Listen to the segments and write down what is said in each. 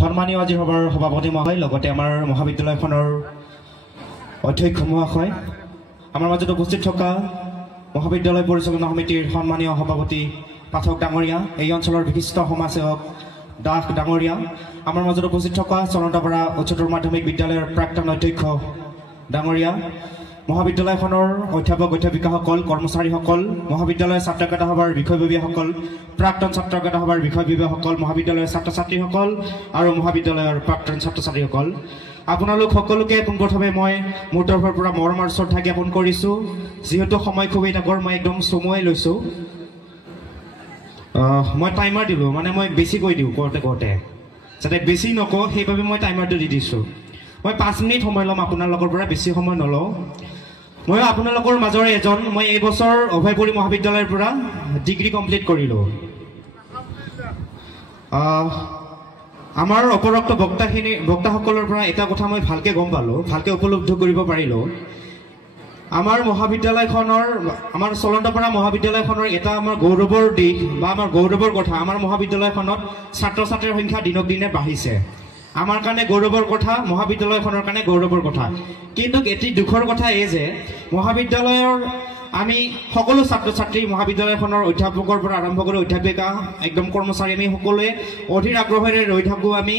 সন্মানীয় আজি সভাৰ সভাপতি মহোদয় লগতে আমাৰ মহাবিদ্যালয়খনৰ অধ্যক্ষ মহাশয় আমাৰ মাজত উপস্থিত থকা মহাবিদ্যালয় পৰিচালনা সমিতিৰ সন্মানীয় সভাপতি পাঠক ডাঙৰীয়া এই অঞ্চলৰ বিশিষ্ট সমাজসেৱক দাস ডাঙৰীয়া আমাৰ মাজত উপস্থিত থকা চৰণতাপাৰা উচ্চতৰ মাধ্যমিক বিদ্যালয়ৰ প্ৰাক্তন অধ্যক্ষ ডাঙৰীয়া মহাবিদ্যালয়খনৰ অধ্যাপক অধ্যাপিকাসকল কৰ্মচাৰীসকল মহাবিদ্যালয়ৰ ছাত্ৰকেতা সভাৰ বিষয়ববীয়াসকল প্ৰাক্তন ছাত্ৰকেতা সভাৰ বিষয়ববীয়াসকল মহাবিদ্যালয়ৰ ছাত্ৰ ছাত্ৰীসকল আৰু মহাবিদ্যালয়ৰ প্ৰাক্তন ছাত্ৰ ছাত্ৰীসকল আপোনালোক সকলোকে পোনপ্ৰথমে মই মোৰ তৰফৰ পৰা মৰমৰ শ্ৰদ্ধা জ্ঞাপন কৰিছোঁ যিহেতু সময় খুবেই ডাঙৰ মই একদম চমুৱাই লৈছোঁ মই টাইমাৰ দিলোঁ মানে মই বেছি কৈ দিওঁ কওঁতে যাতে বেছি নকওঁ সেইবাবে মই টাইমাৰটো দি দিছোঁ মই 5 মিনিট সময় ল'ম আপোনালোকৰ পৰা বেছি সময় নলওঁ মই আপোনালোকৰ মাজৰে এজন মই এই বছৰ অভয়পুৰী মহাবিদ্যালয়ৰ পৰা ডিগ্ৰী কমপ্লিট কৰিলোঁ আমাৰ অপৰোক্ত বক্তাসকলৰ পৰা এটা কথা মই ভালকৈ গম পালোঁ ভালকৈ উপলব্ধি কৰিব পাৰিলোঁ আমাৰ মহাবিদ্যালয়খনৰ আমাৰ চলন্তপাৰা মহাবিদ্যালয়খনৰ এটা আমাৰ গৌৰৱৰ দিশ বা আমাৰ গৌৰৱৰ কথা আমাৰ মহাবিদ্যালয়খনত ছাত্ৰ ছাত্ৰীৰ সংখ্যা দিনক দিনে বাঢ়িছে আমাৰ কাৰণে গৌৰৱৰ কথা মহাবিদ্যালয়খনৰ কাৰণে গৌৰৱৰ কথা কিন্তু এটি দুখৰ কথা এই যে মহাবিদ্যালয়ৰ আমি সকলো ছাত্ৰ ছাত্ৰী মহাবিদ্যালয়খনৰ অধ্যাপকৰ পৰা আৰম্ভ কৰি অধ্যাপিকা একদম কৰ্মচাৰী আমি সকলোৱে অধীৰ আগ্ৰহেৰে ৰৈ থাকোঁ আমি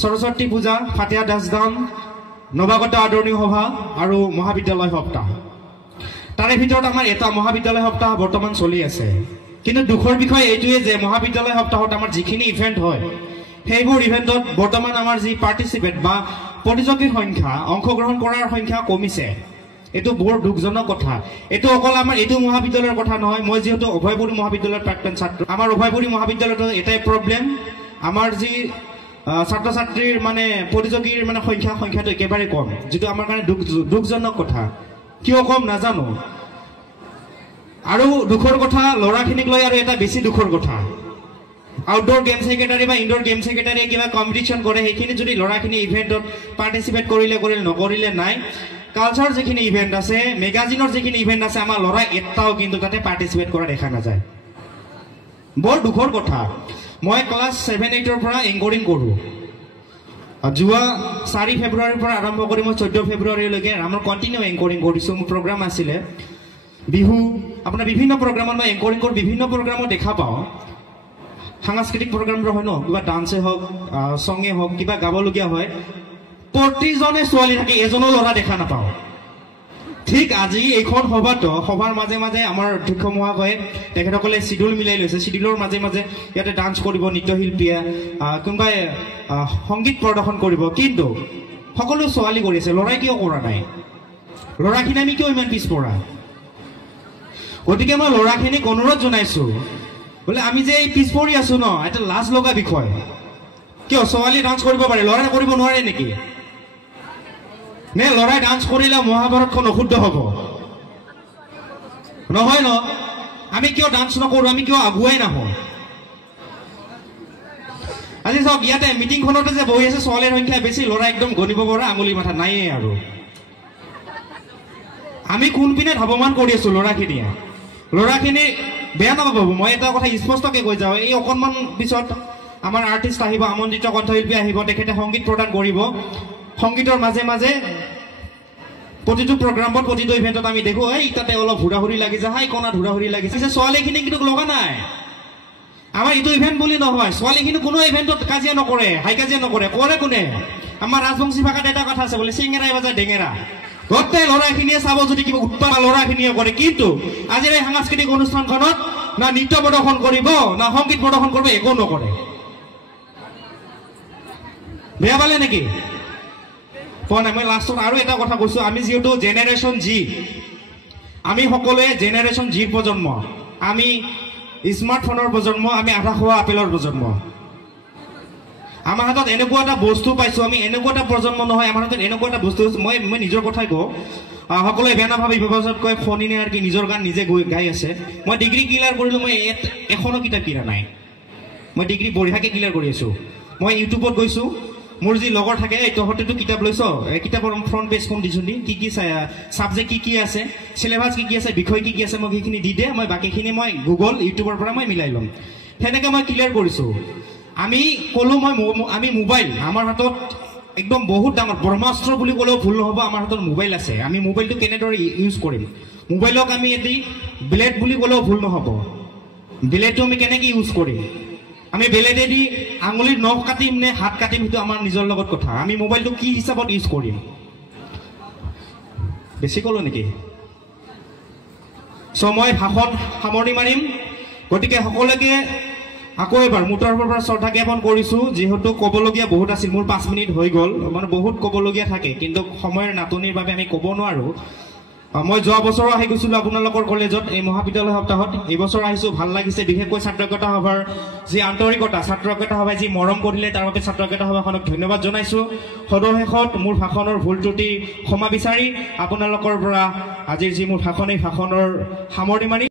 সৰস্বতী পূজা ফাটিয়া দাসদান নৱাগত আদৰণীয় সভা আৰু মহাবিদ্যালয় সপ্তাহ তাৰে ভিতৰত আমাৰ এটা মহাবিদ্যালয় সপ্তাহ বৰ্তমান চলি আছে কিন্তু দুখৰ বিষয় এইটোৱে যে মহাবিদ্যালয় সপ্তাহত আমাৰ যিখিনি ইভেণ্ট হয় সেইবোৰ ইভেণ্টত বৰ্তমান আমাৰ যি পাৰ্টিচিপেট বা প্ৰতিযোগীৰ সংখ্যা অংশগ্ৰহণ কৰাৰ সংখ্যা কমিছে এইটো বৰ দুখজনক কথা এইটো অকল আমাৰ এইটো মহাবিদ্যালয়ৰ কথা নহয় মই যিহেতু অভয়পুৰী মহাবিদ্যালয়ৰ প্ৰাক্তন ছাত্ৰ আমাৰ অভয়পুৰী মহাবিদ্যালয়ত এটাই প্ৰব্লেম আমাৰ যি ছাত্ৰ ছাত্ৰীৰ মানে প্ৰতিযোগীৰ মানে সংখ্যাটো একেবাৰে কম যিটো আমাৰ কাৰণে দুখজনক কথা কিয় কম নাজানো আৰু দুখৰ কথা ল'ৰাখিনিক লৈ আৰু এটা বেছি দুখৰ কথা আউটডোৰ গেম সেক্ৰেটাৰী বা ইনডোৰ গেম সেক্ৰেটাৰীয়ে কিবা কম্পিটিশ্যন কৰে সেইখিনি যদি ল'ৰাখিনি ইভেণ্টত পাৰ্টিচিপেট কৰিলে নকৰিলে নাই কালচাৰ যিখিনি ইভেণ্ট আছে মেগাজিনৰ যিখিনি ইভেণ্ট আছে আমাৰ ল'ৰা এটাও কিন্তু তাতে পাৰ্টিচিপেট কৰা দেখা নাযায় বৰ দুখৰ কথা মই ক্লাছ 7-8ৰ পৰা এংকৰিং কৰোঁ যোৱা 4 ফেব্ৰুৱাৰীৰ পৰা আৰম্ভ কৰি মই 14 ফেব্ৰুৱাৰীলৈকে আমাৰ কণ্টিনিউ এংকৰিং কৰিছোঁ মোৰ প্ৰগ্ৰাম আছিলে বিহু আপোনাৰ বিভিন্ন প্ৰগ্ৰামত মই এংকৰিং কৰোঁ বিভিন্ন প্ৰগ্ৰামত দেখা পাওঁ সাংস্কৃতিক প্ৰগ্ৰামবোৰ হয় ন কিবা ডান্সে হওক ছঙে হওক কিবা গাবলগীয়া হয় প্ৰতিজনে ছোৱালী থাকে এজনো ল'ৰা দেখা নাপাওঁ ঠিক আজি এইখন সভাৰ মাজে মাজে আমাৰ অধ্যক্ষ মহাশয়ে তেখেতসকলে চিডিউল মিলাই লৈছে চিডিউলৰ মাজে মাজে ইয়াতে ডান্স কৰিব নৃত্যশিল্পীয়ে কোনোবাই সংগীত প্ৰদৰ্শন কৰিব কিন্তু সকলো ছোৱালী কৰি আছে ল'ৰাই কিয় কৰা নাই ল'ৰাখিনি আমি কিয় ইমান পিছপৰা গতিকে মই ল'ৰাখিনিক অনুৰোধ জনাইছোঁ বোলে আমি যে এই পিছ পৰি আছো ন এটা লাজ লগা বিষয় কিয় ছোৱালী ডান্স কৰিব পাৰে ল'ৰাই কৰিব নোৱাৰে নেকি নে ল'ৰাই ডান্স কৰিলে মহাভাৰতখন অশুদ্ধ হ'ব নহয় ন আমি কিয় ডান্স নকৰোঁ আমি কিয় আগুৱাই নাহোঁ আজি চাওক ইয়াতে মিটিংখনতে যে বহি আছে ছোৱালীৰ সংখ্যা বেছি ল'ৰা একদম গণিব পৰা আঙুলি মাথা নাইয়ে আৰু আমি কোনপিনে ধাৱমান কৰি আছো ল'ৰাখিনি বেয়া নাপাব মই এটা কথা স্পষ্টকৈ কৈ যাওঁ এই অকণমান পিছত আমাৰ আৰ্টিষ্ট আহিব আমন্ত্ৰিত কণ্ঠশিল্পী আহিব তেখেতে সংগীত প্ৰদান কৰিব সংগীতৰ মাজে মাজে প্ৰতিটো প্ৰগ্ৰামত প্ৰতিটো ইভেণ্টত আমি দেখোঁ এই তাতে অলপ হুৰাহুৰি লাগিছে হাই কণাত হুৰাহুৰি লাগিছে ছোৱালীখিনি কিন্তু লগা নাই আমাৰ এইটো ইভেণ্ট বুলি নহয় ছোৱালীখিনি কোনো ইভেণ্টত কাজিয়া নকৰে হাই কাজিয়া নকৰে কৰে কোনে আমাৰ ৰাজবংশী ভাষাত এটা কথা আছে বোলে চেঙেৰাই বাজাই ডেঙেৰা গোটেই ল'ৰাখিনিয়ে চাব যদি কিবা উৎপাত ল'ৰাখিনিয়ে কৰে কিন্তু আজিৰ এই সাংস্কৃতিক অনুষ্ঠানখনত না নৃত্য প্ৰদৰ্শন কৰিব না সংগীত প্ৰদৰ্শন কৰিব একো নকৰে বেয়া পালে নেকি পোৱা নাই মই লাষ্টত আৰু এটা কথা কৈছোঁ আমি যিহেতু জেনেৰেশ্যন জি আমি সকলোৱে জেনেৰেশ্যন জিৰ প্ৰজন্ম আমি স্মাৰ্টফোনৰ প্ৰজন্ম আমি আধা খোৱা আপেলৰ প্ৰজন্ম আমাৰ হাতত এনেকুৱা এটা বস্তু পাইছোঁ আমি এনেকুৱা এটা প্ৰজন্ম নহয় আমাৰ হাতত এনেকুৱা এটা বস্তু মই নিজৰ কথাই কওঁ সকলোৱে বেয়া নাভাবি ব্যৱস্থাত কয় ফণি নে আৰু কি নিজৰ গান নিজে গাই আছে মই ডিগ্ৰী ক্লিয়াৰ কৰিলোঁ মই এখনো কিতাপ কিনা নাই মই ডিগ্ৰী বঢ়িয়াকৈ ক্লিয়াৰ কৰি আছোঁ মই ইউটিউবত গৈছোঁ মোৰ যি লগৰ থাকে তহঁতেতো কিতাপ লৈছ কিতাপৰ ফ্ৰণ্ট পেজখন দিছোঁ কি ছাবজেক্ট কি আছে চিলেবাছ কি আছে বিষয় কি আছে মোক সেইখিনি দি দে মই বাকীখিনি মই গুগল ইউটিউবৰ পৰা মই মিলাই ল'ম সেনেকৈ মই ক্লিয়াৰ কৰিছোঁ আমি ক'লো আমি মোবাইল আমাৰ হাতত একদম বহুত ডাঙৰ ব্ৰহ্মাস্ত্ৰ বুলি ক'লেও ভুল নহ'ব আমাৰ হাতত মোবাইল আছে আমি মোবাইলটো কেনেদৰে ইউজ কৰিম মোবাইলক আমি এটি ব্লেড বুলি ক'লেও ভুল নহ'ব ব্লেডটো আমি কেনেকৈ ইউজ কৰিম আমি ব্লেডেদি আঙুলিৰ নখ কাটিম নে হাত কাটিম সেইটো আমাৰ নিজৰ লগত কথা আমি মোবাইলটো কি হিচাপত ইউজ কৰিম বেছি ক'লো নেকি চ' মই ভাষণ সামৰণি মাৰিম গতিকে সকলোকে আকৌ এবাৰ মোৰ তৰফৰ পৰা শ্ৰদ্ধা জ্ঞাপন কৰিছোঁ যিহেতু ক'বলগীয়া বহুত আছিল মোৰ 5 মিনিট হৈ গ'ল মানে বহুত ক'বলগীয়া থাকে কিন্তু সময়ৰ নাটনিৰ বাবে আমি ক'ব নোৱাৰোঁ মই যোৱা বছৰো আহি গৈছিলোঁ আপোনালোকৰ কলেজত এই মহাবিদ্যালয় সপ্তাহত এই বছৰ আহিছোঁ ভাল লাগিছে বিশেষকৈ ছাত্ৰ একতা সভাৰ যি আন্তৰিকতা ছাত্ৰ একতা সভাই যি মৰম কৰিলে তাৰ বাবে ছাত্ৰ একতা সভাখনক ধন্যবাদ জনাইছোঁ সদশেষত মোৰ ভাষণৰ ভুল ত্ৰুটি ক্ষমা বিচাৰি আপোনালোকৰ পৰা আজিৰ যি মোৰ ভাষণ এই ভাষণৰ সামৰণি মাৰি